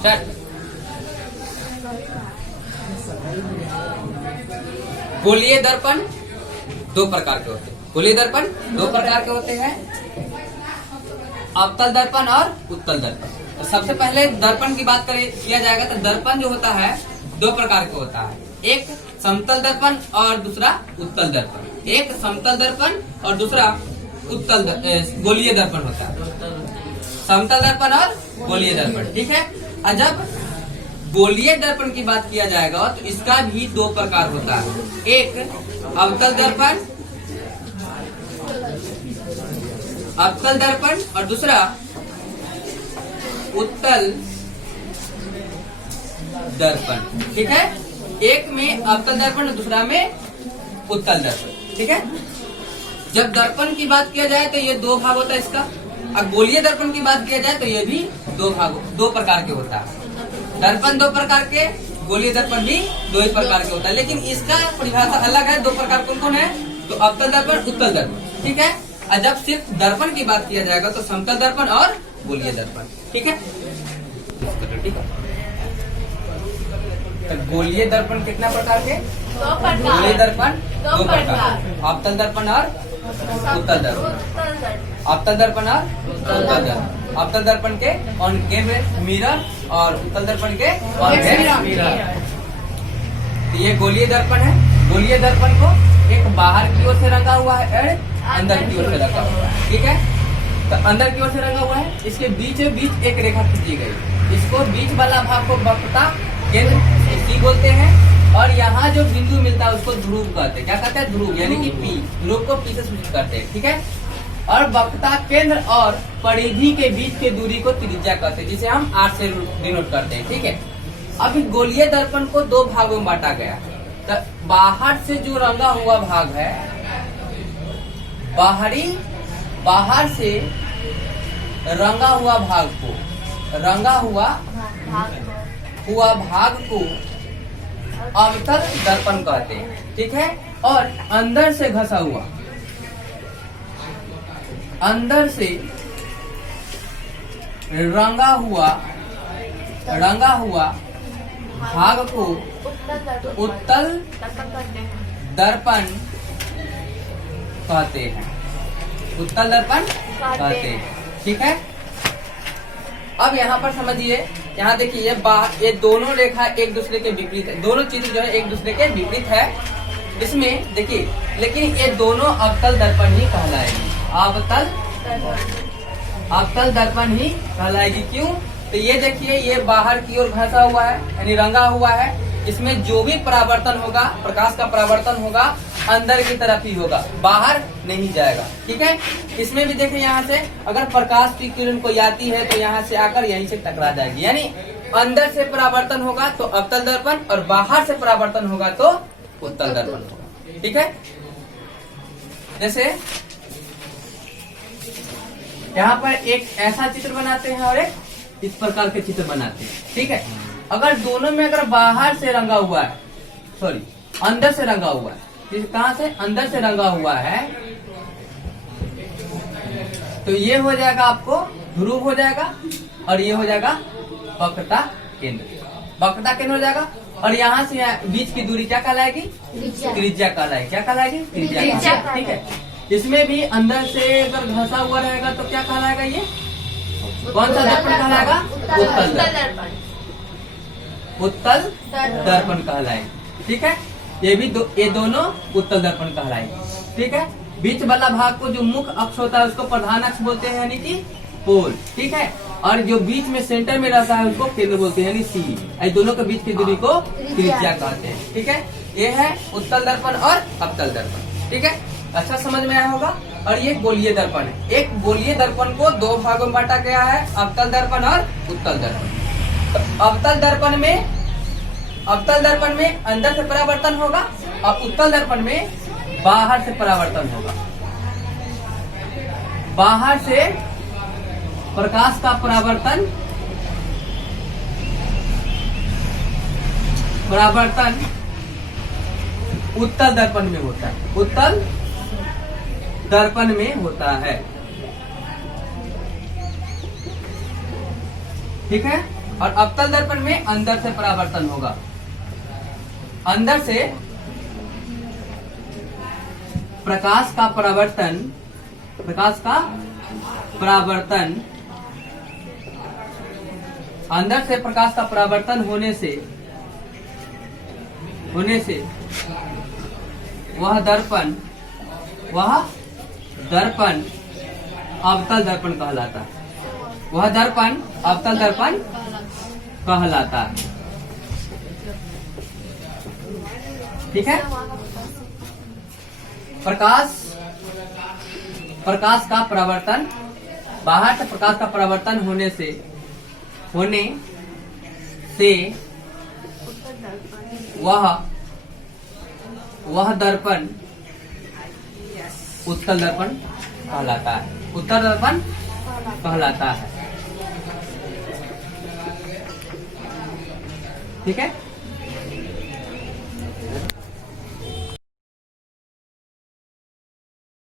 Start. गोलीय दर्पण दो प्रकार के होते हैं। गोलीय दर्पण दो प्रकार के होते हैं, अवतल दर्पण और उत्तल दर्पण। तो सबसे पहले दर्पण की बात किया जाएगा तो दर्पण जो होता है दो प्रकार का होता है, एक समतल दर्पण और दूसरा उत्तल दर्पण। एक समतल दर्पण और दूसरा उत्तल गोलीय दर्पण होता है, समतल दर्पण और गोलीय दर्पण। ठीक है। और जब गोलीय दर्पण की बात किया जाएगा तो इसका भी दो प्रकार होता है, एक अवतल दर्पण और दूसरा उत्तल दर्पण। ठीक है। एक में अवतल दर्पण और दूसरा में उत्तल दर्पण। ठीक है। जब दर्पण की बात किया जाए तो ये दो भाग होता है इसका, और गोलीय दर्पण की बात किया जाए तो ये भी दो प्रकार के होता है। दर्पण दो प्रकार के, गोलीय दर्पण भी दो ही प्रकार के होता है, लेकिन इसका परिभाषा अलग है। दो प्रकार कौन कौन है? तो अवतल दर्पण, उत्तल दर्पण। ठीक है। और जब सिर्फ दर्पण की बात किया जाएगा तो समतल दर्पण और गोलीय दर्पण। ठीक है। ठीक है। तो गोलीय दर्पण कितना प्रकार के? दो प्रकार। गोलीय दर्पण दो प्रकार, अवतल दर्पण और उत्तल दर्पण। अवतल दर्पण और उत्तल दर्पण। अवतल दर्पण के कॉनकेव मिरर और उत्तल दर्पण के कॉन्वेक्स मिरर। ये गोलीय दर्पण है। गोलीय दर्पण को एक बाहर की ओर से रंगा हुआ है और अंदर की ओर से रंगा हुआ है। ठीक है। तो अंदर की ओर से रंगा हुआ है, इसके बीच एक रेखा खींची गई। इसको बीच वाला भाग को वक्रता केंद्र सी बोलते हैं, और यहाँ जो बिंदु मिलता है उसको ध्रुव कहते हैं। क्या कहते हैं? ध्रुव, यानी कि पी। ध्रुव को पी से सूचित करते हैं। ठीक है। और वक्रता केंद्र और परिधि के बीच की दूरी को त्रिज्या कहते हैं, जिसे हम आर से डिनोट करते हैं। ठीक है। अब गोलीय दर्पण को दो भागों में बांटा गया। तो बाहर से जो रंगा हुआ भाग है, बाहर से रंगा हुआ भाग को अवतल दर्पण कहते हैं। ठीक है। और अंदर से घसा हुआ, अंदर से रंगा हुआ भाग को उत्तल दर्पण कहते हैं। उत्तल दर्पण कहते हैं। ठीक है। अब यहाँ पर समझिए, यहाँ देखिए ये दोनों रेखा एक दूसरे के विपरीत है। दोनों चित्र जो है एक दूसरे के विपरीत है। इसमें देखिए, लेकिन ये दोनों अवतल दर्पण ही कहलाएगी। अवतल दर्पण ही कहलाएगी। क्यों? तो ये देखिए, ये बाहर की ओर घसा हुआ है, यानी रंगा हुआ है। इसमें जो भी परावर्तन होगा, प्रकाश का परावर्तन होगा, अंदर की तरफ ही होगा, बाहर नहीं जाएगा। ठीक है। इसमें भी देखिए, यहाँ से अगर प्रकाश की किरण कोई आती है तो यहाँ से आकर यहीं से टकरा जाएगी, यानी अंदर से परावर्तन होगा तो अवतल दर्पण, और बाहर से परावर्तन होगा तो उत्तल दर्पण होगा। ठीक है। जैसे यहाँ पर एक ऐसा चित्र बनाते हैं और एक इस प्रकार के चित्र बनाते हैं। ठीक है। अगर दोनों में अगर बाहर से रंगा हुआ है, सॉरी अंदर से रंगा हुआ है, कहाँ से? अंदर से रंगा हुआ है, तो ये हो जाएगा आपको ध्रुव हो जाएगा, और ये हो जाएगा वक्रता केंद्र। वक्रता केंद्र हो जाएगा, और यहाँ से बीच की दूरी क्या कहलाएगी? त्रिज्या कहलाएगी। क्या कहलाएगी? त्रिज्या। ठीक है। इसमें भी अंदर से अगर घसा हुआ रहेगा तो क्या कहलाएगा? ये कौन सा दर्पण कहलाएगा? उत्तल दर्पण। उत्तल दर्पण कहलाएगी। ठीक है। ये दोनों उत्तल दर्पण कहलाएगी। ठीक है। बीच वाला भाग को जो मुख्य अक्ष होता है उसको प्रधान अक्ष बोलते हैं, यानी कि पोल। ठीक है। और जो बीच में सेंटर में रहता है उसको केंद्र बोलते हैं, यानी सी। ये दोनों के बीच की दूरी को त्रिज्या कहते हैं। ठीक है। ये है उत्तल दर्पण और अवतल दर्पण। ठीक है। अच्छा समझ में आया होगा। और ये गोलीय दर्पण है। एक गोलीय दर्पण को दो भागों में बांटा गया है, अवतल दर्पण और उत्तल दर्पण। तो अवतल दर्पण में अंदर से परावर्तन होगा, और उत्तल दर्पण में बाहर से परावर्तन होगा। बाहर से प्रकाश का परावर्तन उत्तल दर्पण में होता है। उत्तल दर्पण में होता है। ठीक है। और अवतल दर्पण में अंदर से परावर्तन होगा। अंदर से प्रकाश का परावर्तन अंदर से प्रकाश का परावर्तन होने से वह दर्पण अवतल दर्पण कहलाता है। वह दर्पण अवतल दर्पण कहलाता है। ठीक है। प्रकाश का परावर्तन, बाहर से प्रकाश का परावर्तन होने से वह दर्पण उत्तल दर्पण कहलाता है। उत्तल दर्पण कहलाता है। ठीक है।